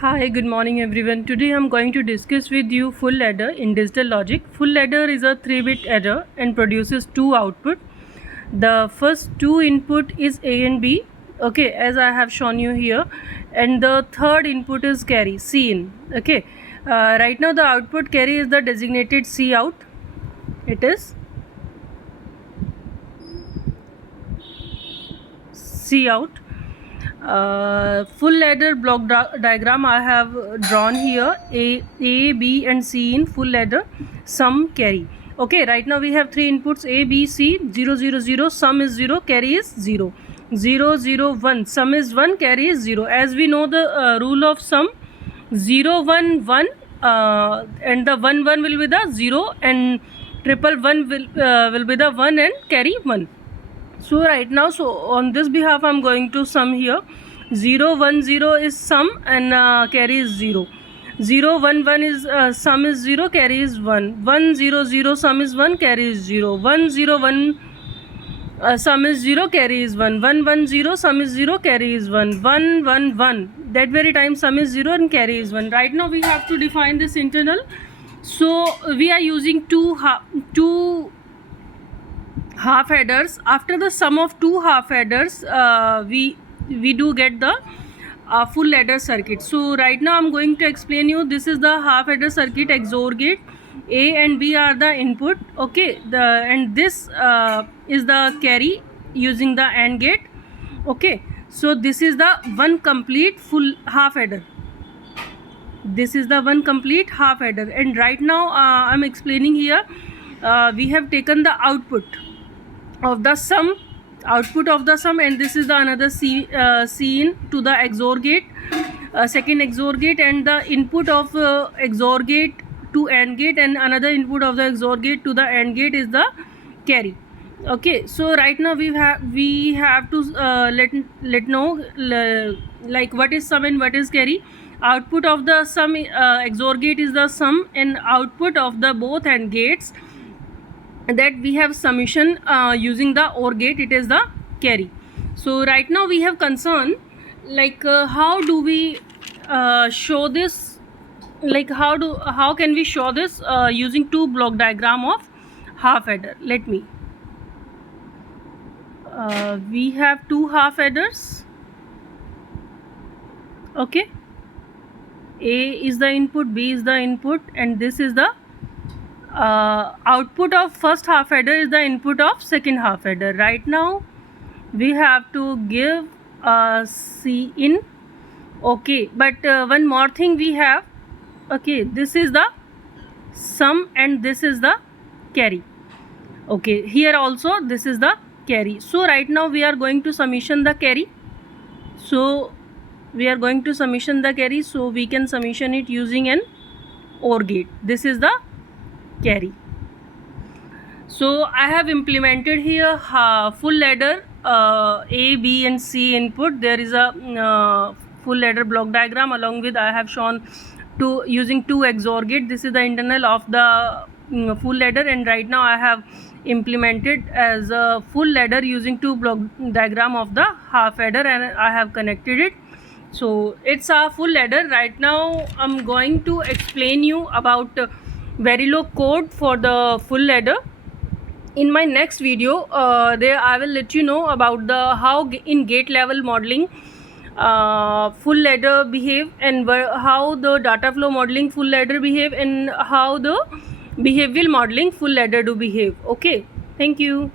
Hi, good morning everyone. Today I'm going to discuss with you full ladder in digital logic. Full ladder is a 3-bit adder and produces two output. The first two input is A and B, okay, as I have shown you here, and the third input is carry, C in, okay. Right now the output carry is the designated C out. It is C out. Full ladder block diagram I have drawn here. A, B and C in full ladder, sum, carry. Okay, right now we have three inputs A, B, C, 0, 0, 0, sum is 0, carry is 0. 0, 0, 1, sum is 1, carry is 0. As we know the rule of sum, 0, 1, 1 and the 1, 1 will be the 0 and triple 1 will be the 1 and carry 1. So right now, so on this behalf I'm going to sum here. 0, 1, 0 is sum and carry is 0. 0, 1, 1 is sum is 0, carry is 1. 1, 0, 0, sum is 1, carry is 0. 1, 0, 1 sum is 0, carry is 1. 1, 1, 0, sum is 0, carry is 1. 1, 1, 1, that very time sum is 0 and carry is 1. Right now we have to define this internal. So we are using two half adders. After the sum of two half adders, we do get the full ladder circuit. So right now I'm going to explain you. This is the half adder circuit XOR gate. A and B are the input, okay, and this is the carry using the AND gate, okay. So this is the one complete full half adder. This is the one complete half adder, and right now I'm explaining here. We have taken the output of the sum, and this is the another C in to the XOR gate, second XOR gate, and the input of XOR gate to AND gate, and another input of the XOR gate to the AND gate is the carry. Okay, so right now we have to let know like what is sum and what is carry. Output of the sum XOR gate is the sum, and output of the both AND gates that we have summation using the OR gate, it is the carry. So right now we have concern like how do we show this, like how can we show this using two block diagram of half adder. Let me we have two half adders, okay. A is the input, B is the input, and this is the output of first half adder is the input of second half adder. Right now we have to give C in, okay, but one more thing we have, okay, this is the sum and this is the carry, okay. Here also this is the carry. So right now we are going to summation the carry. So we are going to summation the carry, so we can summation it using an OR gate. This is the carry. So I have implemented here full ladder A, B and C input. There is a full ladder block diagram, along with I have shown using two XOR gate. This is the internal of the full ladder, and right now I have implemented as a full ladder using two block diagram of the half adder, and I have connected it. So it's a full ladder. Right now I'm going to explain you about Verilog code for the full ladder. In my next video there I will let you know about the how in gate level modeling full ladder behave, and how the data flow modeling full ladder behave, and how the behavioral modeling full ladder do behave. Okay, thank you.